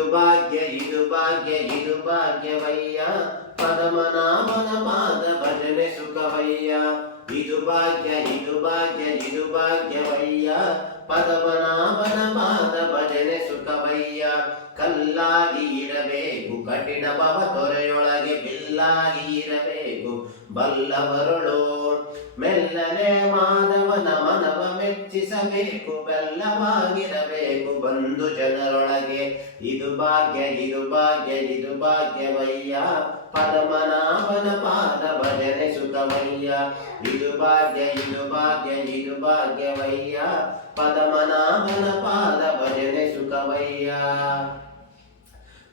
ಇದು ಭಾಗ್ಯ ಇದು ಭಾಗ್ಯವಯ್ಯ ಪದಮನಾಭನ ಪಾದ ಭಜನೆ ಸುಖವಯ್ಯ. ಇದು ಭಾಗ್ಯ ಇದು ಭಾಗ್ಯ ಇದು ಭಾಗ್ಯವಯ್ಯ ಪದಮನಾಭನ ಪಾದ ಭಜನೆ ಸುಖವಯ್ಯ. ಕಲ್ಲಾಗಿ ಇರಬೇಕು ಕಠಿಣ ಭವ ತೊರೆಯೊಳಗೆ ಬಿಲ್ಲಾಗಿ ಇರಬೇಕು ಬಲ್ಲವರುಳು. ಮೆಲ್ಲನೆ ಮಾಧವನ ಮನವ ಮೆಚ್ಚಿಸಬೇಕು ಬೆಲ್ಲವಾಗಿರಬೇಕು ಬಂಧು ಜನರೊಳಗೆ. ಇದು ಭಾಗ್ಯ ಇದು ಭಾಗ್ಯ ಇದು ಭಾಗ್ಯವಯ್ಯ ಪದ್ಮನಾಭನ ಪಾದ ಭಜನೆ ಸುಖವಯ್ಯ. ಇದು ಭಾಗ್ಯ ಇದು ಭಾಗ್ಯ ಇದು ಭಾಗ್ಯವಯ್ಯ ಪದ್ಮನಾಭನ ಪಾದ ಭಜನೆ ಸುಖವಯ್ಯ.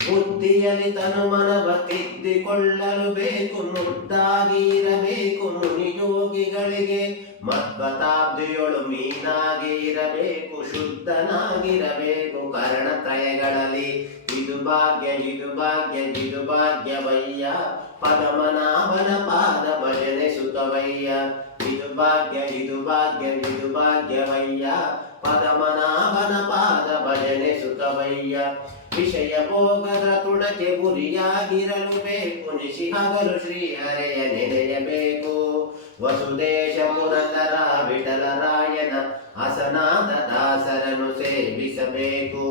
ಬುದ್ಧಿಯಲ್ಲಿ ತನು ಮನವ ತಿದ್ದಿಕೊಳ್ಳಲು ಬೇಕು ಮುದ್ದಾಗಿ ಇರಬೇಕು ಮುನಿಯೋಗಿಗಳಿಗೆ. ಮಧ್ವತಾಬ್ದಿಯೊಳು ಮೀನಾಗಿ ಇರಬೇಕು ಶುದ್ಧನಾಗಿರಬೇಕು ಕರ್ಣತ್ರಯಗಳಲ್ಲಿ. ಇದು ಭಾಗ್ಯ ಇದು ಭಾಗ್ಯ ಇದು ಭಾಗ್ಯವಯ್ಯ ಪದ್ಮನಾಭನ ಪಾದ ಭಜನೆ ಸುಖವಯ್ಯ. ಇದು ಭಾಗ್ಯ ಇದು ಭಾಗ್ಯ ಇದು ಭಾಗ್ಯವಯ್ಯ ಪದ್ಮನಾಭನ ಪಾದ ಭಜನೆ ಸುಖವಯ್ಯ. ವಿಷಯ ಭೋಗದ ತುಡಕೆ ಗುರಿಯಾಗಿರಲು ಬೇಕು ನಿಶಿ ಹಗಲು ಶ್ರೀಹರೆಯ ನೆನೆಯಬೇಕು. ವಸುದೇಶ ಪುರಂದರ ವಿಠಲರಾಯನ ಹಸನಾದ ದಾಸರನ್ನು ಸೇವಿಸಬೇಕು.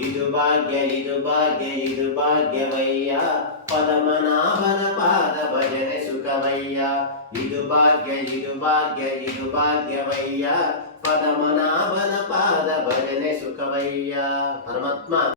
ಇದು ಭಾಗ್ಯ ಇದು ಭಾಗ್ಯ ಇದು ಭಾಗ್ಯವಯ್ಯ ಪದ್ಮನಾಭನ ಪಾದ ಭಜನೆ ಸುಖವಯ್ಯ. ಇದು ಭಾಗ್ಯ ಇದು ಭಾಗ್ಯ ಇದು ಭಾಗ್ಯವಯ್ಯ ಪದ್ಮನಾಭನ ಪಾದ ಭಜನೆ ಸುಖವಯ್ಯ. ಪರಮಾತ್ಮ